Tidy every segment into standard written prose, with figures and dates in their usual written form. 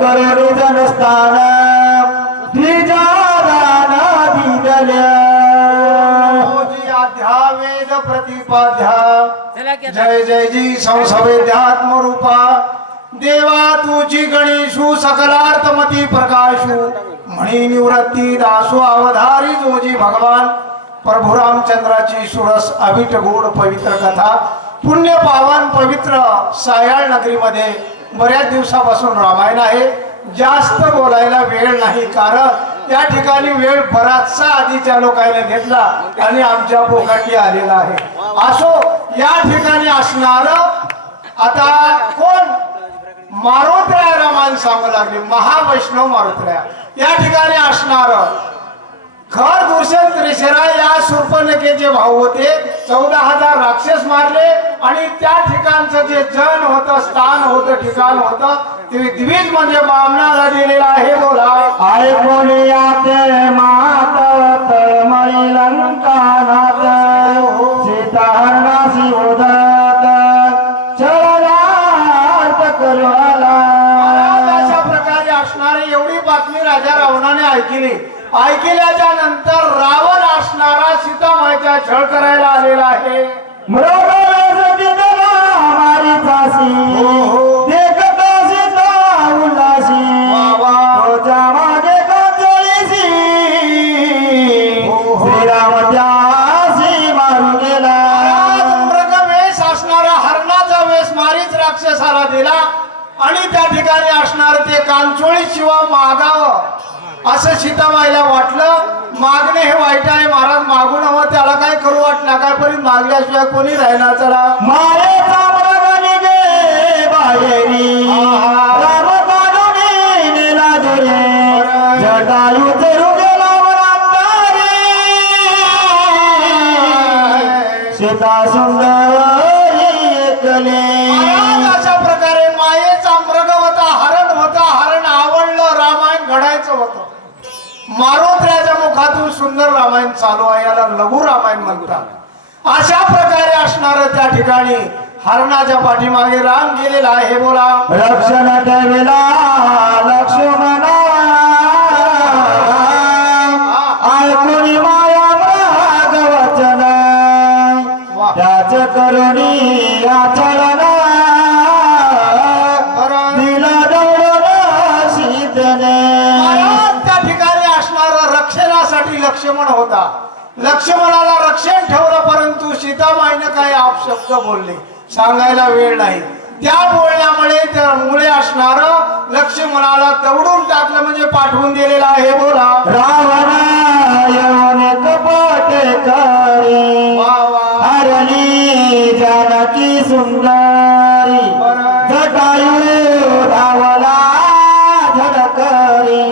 करोनी जनस्थान द्विजादाना दिदल्या वेद प्रतिपाद्या जय जय जी संसवेद्यात्म रूपा देवा तुझी गणेशू सकलार्थमती प्रकाशू म्हणी निवृत्ती दासो अवधारी जोजी भगवान प्रभू रामचंद्राची सुरस अविट गोड पवित्र कथा पुण्य पावन पवित्र सायाळ नगरीमध्ये बऱ्याच दिवसापासून रामायण आहे. जास्त बोलायला वेळ नाही कारण या ठिकाणी वेळ बराचसा आधीच्या लोकांना घेतला आणि आमच्या पोकाटी आलेला आहे. असो या ठिकाणी असणार आता कोण मारुतराय रामायण सांगू लागले महावैष्णव मारुतराय या ठिकाणी असणार खर दुष्यंत त्रिशरा या शूर्पणखेचे भाऊ होते. 14,000 राक्षस मारले आणि त्या ठिकाणचं जे जन होतं स्थान होतं ठिकाण होतं ते द्विज म्हणजे बामणाला दिलेलं आहे. बोला ऐकून याते मात तळमळी लंकानाथ सीता हरणासी उदत चरणार्थ करवाला. अशा प्रकारे असणारी एवढी बातमी राजा रावणाने ऐकल्याच्या नंतर रावण असणारा सीतामाईचा छळ करायला आलेला आहे. मृगवेश असणारा हरणाचा वेश मारीच राक्षसाला दिला आणि त्या ठिकाणी असणार ते कांचोळी शिवा मागावं असं सीतामाईला वाटलं. मागणे हे वाईट आहे महाराज मागून हवं त्याला काय करू वाटलं काय पर्यंत मागल्याशिवाय कोणी राहणार. चला मायेचा मृगाने गे बाहेरी राम काढून नेला दुरे जटायू तरू गेला वरांतारी सीता सुंदरी एकले. अशा प्रकारे मायेचा मृग होता हरण आवडलं रामायण घडायचं होतं. मारुतरायाच्या मुखातून सुंदर रामायण चालू आहे याला लघु रामायण म्हणतात. अशा प्रकारे असणार त्या ठिकाणी हरणाच्या पाठीमागे राम गेलेला आहे. बोला रक्षण ठेवला लक्ष्मणा ऐकून माया मृग वचन त्याच करुणी आचरण दिला दौडून सीतेने. त्या ठिकाणी असणारा रक्षणासाठी लक्ष्मण होता. लक्ष्मणाला रक्षण ठेवलं परंतु सीतामाईने काही अपशब्द बोलले सांगायला वेळ नाही. त्या बोलण्यामुळे त्या मुळे असणार लक्ष्मणाला दौडून टाकलं म्हणजे पाठवून दिलेलं आहे. बोला रावणा येऊन कपट करी हरली जानकी सुंदरी जटायू धावला झडकरी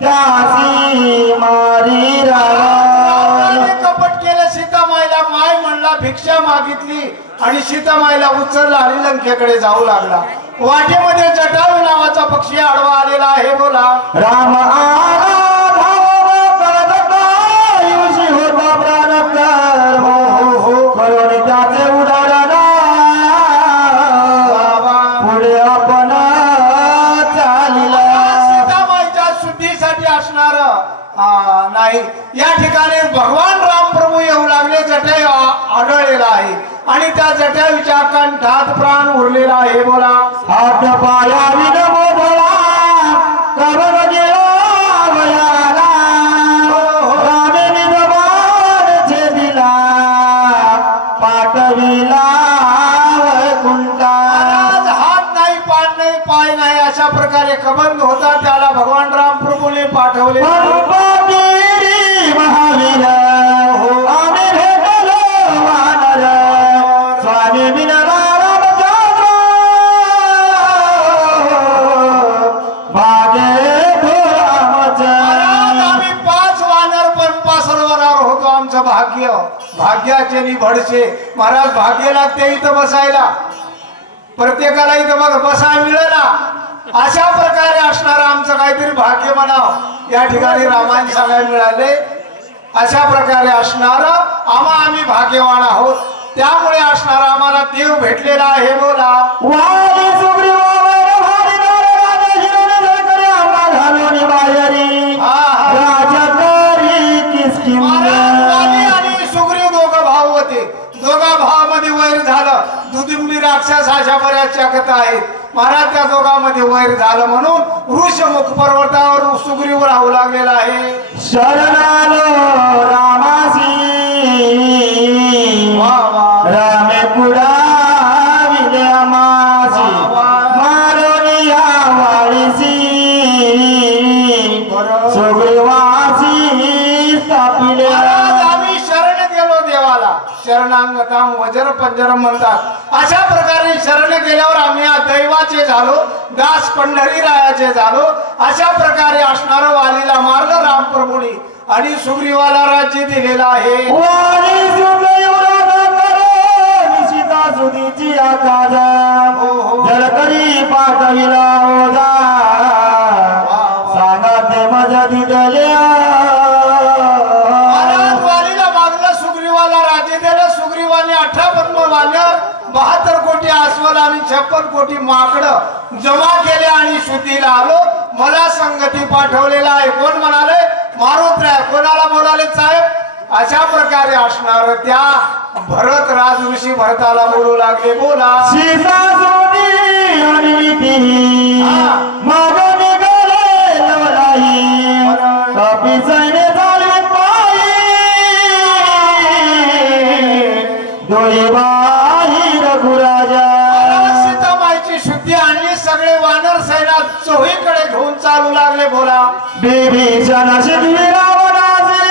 त्यासी मारी रावण. कपट केलं सीतामाईला माय म्हणला भिक्षा मागितली आणि सीतामाईला उचलला आणि लंकेकडे जाऊ लागला. वाटेमध्ये जटायू नावाचा पक्षी आडवा आलेला आहे. बोला राम आला धाव जटायूशी होता प्राणकर हो करून त्याचे उदाहरण पुढे आपण चालिला. सीतामाईच्या शुद्धीसाठी असणार नाही या ठिकाणी भगवान राम प्रभू येऊ लागले. जटायू आढळलेला आहे आणि त्या जटायूच्या कंठात प्राण उरलेला आहे. बोला हात पाया विनमोदला करून गेला वयाला रामे निजबाण छेदिला पाठविला वैकुंठा. हात नाही पाय नाही अशा प्रकारे कबंध होता त्याला भगवान राम प्रभूने पाठवले. महावीर आम्ही भेटलो वानर स्वामी विनला रामचंद्र भागे आम्ही 5 वानर पण 5 सरोवरावर होतो. आमचं भाग्याचे निभडसे महाराज भाग्य लागते इथं बसायला प्रत्येकाला इथं बघ बसायला मिळेना. अशा प्रकारे असणार आमचं काहीतरी भाग्य म्हणाव या ठिकाणी रामायण सांगायला मिळाले. अशा प्रकारे असणार आम्ही भाग्यवान आहोत. त्यामुळे असणार आम्हाला देव भेटलेला आहे. बोला वाली सुग्रीवावर भारी बऱ्याचशा कथा आहेत. महाराज त्या दोघांमध्ये वैर झालं म्हणून ऋषमुख पर्वतावर सुग्रीव राहू लागलेला आहे. शरणालो रामासी वा वा रामे पुढाविले आमासी मारोनी या वाळीसी सुग्रीवासी स्थापिले. महाराज आम्ही शरण गेलो देवाला. शरणांगताम वज्र पंजरम म्हणतात. अशा प्रकारे शरण गेल्यावर आम्ही या दैवाचे झालो, दास पंढरी रायाचे झालो. अशा प्रकारे असणारं वालीला मारलं रामप्रभूंनी आणि सुग्रीवाला राज्य दिलेलं आहे. वाली सुग्रीव राजा करे निशिता सुदीची आकाश जलकरी पाठविला ओझा सांगा ते माझ्या दिदल्या. महाराज वालीला मागलं, सुग्रीवाला राज्य दिलं. सुग्रीवाने 18 पद्म वानर 72 कोटी अस्वल आणि 56 कोटी माकड जमा केले आणि शुद्धीला आलो. मला संगती पाठवलेला आहे. कोण म्हणाले? मारुतराय. कोणाला बोलाले साहेब? अशा प्रकारे असणार त्या भरत राज ऋषी भरताला बोलू लागले. बोला. सीता सुदी आणि नीती माझ्या निघाले लवलाई कपी सैन्य झाले पायी दोरी बाही रघुराजा. सीतामाईची शुद्धी आणली. सगळे वानर सैन्यात चोहीकडे घेऊन चालू लागले. बोला. बिभीषण शिकवी रावणासी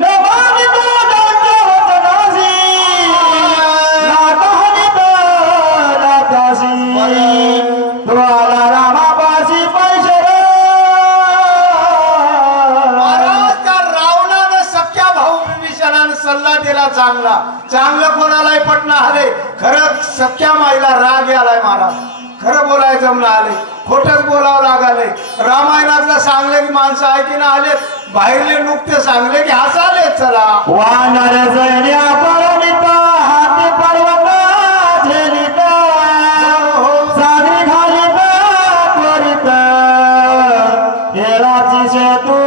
नभानी तो दंडवतनासी नाथहनित नाथासी द्वाला रामापाशी पैशर. महाराज त्या रावणानं सख्या भाऊ विभीषणानं सल्ला दिला चांगला. चांगलं कोणालाही पटणं आले. खरं सख्या माईला राग आलाय महाराज. खरं बोलायचं जमलं आले. खोटच बोलावं लागाले. रामायणातलं सांगले की माणसं ऐकीनं आले. बाहेरले नुकते सांगले की हसाले. चला. वानर सैन्या परमिता हाती पर्वत झेलित सागरी घालित त्वरित हेराची सेतू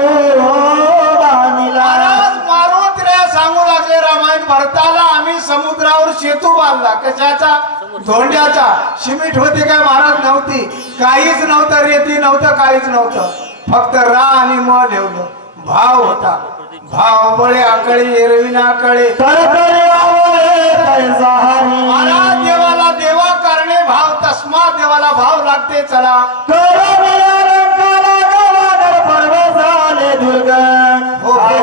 बांधिला. महाराज मारुतीला सांगू लागले रामायण भरताला, आम्ही समुद्रावर सेतू बांधला. कशाचा? धोंड्याचा. सिमेंट होती काय महाराज? नव्हती. काहीच नव्हतं. रेती नव्हतं. काहीच नव्हतं. फक्त रा आणि म ठेवलं. भाव होता. भाव बळे आकळी एरविना आकळे करकरी आवळे तैसा हरी. महाराज देवाला देवा करणे भाव. तस्मा देवाला भाव लागते. चला. करमिया रंगाला गवानर पर्व झाले दुर्ग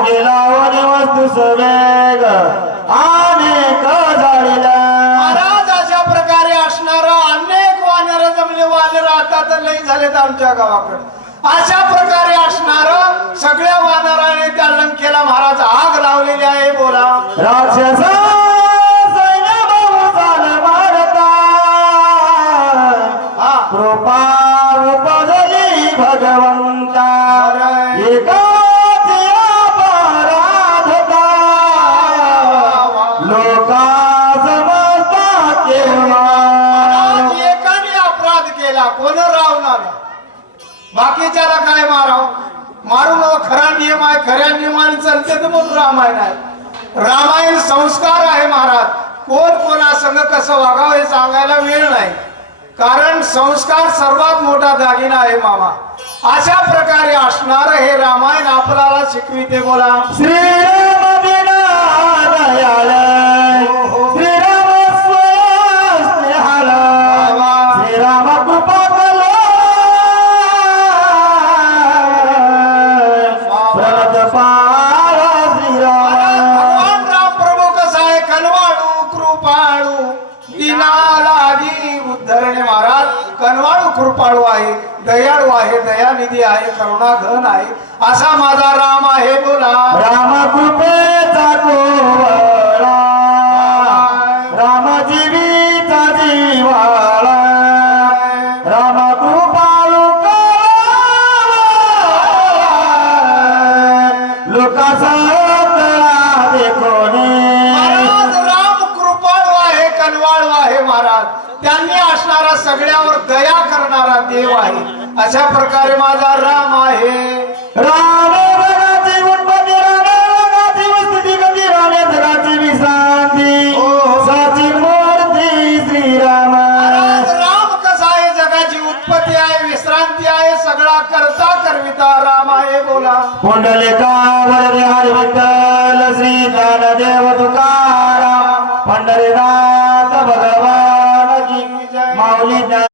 गेला वनी वस्तू सवेग अनेक झाडीला. महाराज अशा प्रकारे असणार अनेक वानर जमले. वानर आता तर लई झालेत आमच्या गावाकडे. अशा प्रकारे असणार सगळ्या वानराने त्या लंकेला महाराज आग लावलेली आहे. बोला. राक्षस सैन्य बहु झालं मारता कृपा उपजली भगवंता एकाची अपराधता लोका समजता केव्हा. महाराज एकाने अपराध केला. कोण? रावणार. बाकीच्याला काय माराव? मारू नको. खरा नियम आहे. खऱ्या नियमाने चालते तर मग रामायण आहे. रामायण संस्कार आहे महाराज. कोण कोणासंग कसं वागावं हे सांगायला वेळ नाही. कारण संस्कार सर्वात मोठा दागिना आहे मामा. अशा प्रकारे असणार हे रामायण आपल्याला शिकविते. बोला. श्रीराम बिना दयाळ श्रीराम स्वयं स्नेहाळ श्रीराम कृपा कलो प्रणत पाळ श्रीराम. भगवान राम प्रभू कसा आहे? कनवाळू कृपाळू दिना लागी उद्धरणे. महाराज कनवाळू कृपाळू आहे. दयाळू आहे. दयानिधी आहे. करुणाघन आहे. असा माझा राम आहे. बोला. राम कृपेचा कोवळा राम जीवीचा जीवाळा राम कृपाळू लोकाचा देखोने. महाराज राम कृपाळू आहे. कनवाळू आहे. महाराज त्यांनी असणारा सगळ्यावर दया करणारा देव आहे. अशा प्रकारे माझा राम आहे. राम जगाची उत्पत्ती राम जगाची स्थिती गती राम जगाची विश्रांती साची मूर्ती श्रीराम. महाराज पुंडलिका वरविहारी विठ्ठल श्री ज्ञानदेव तुका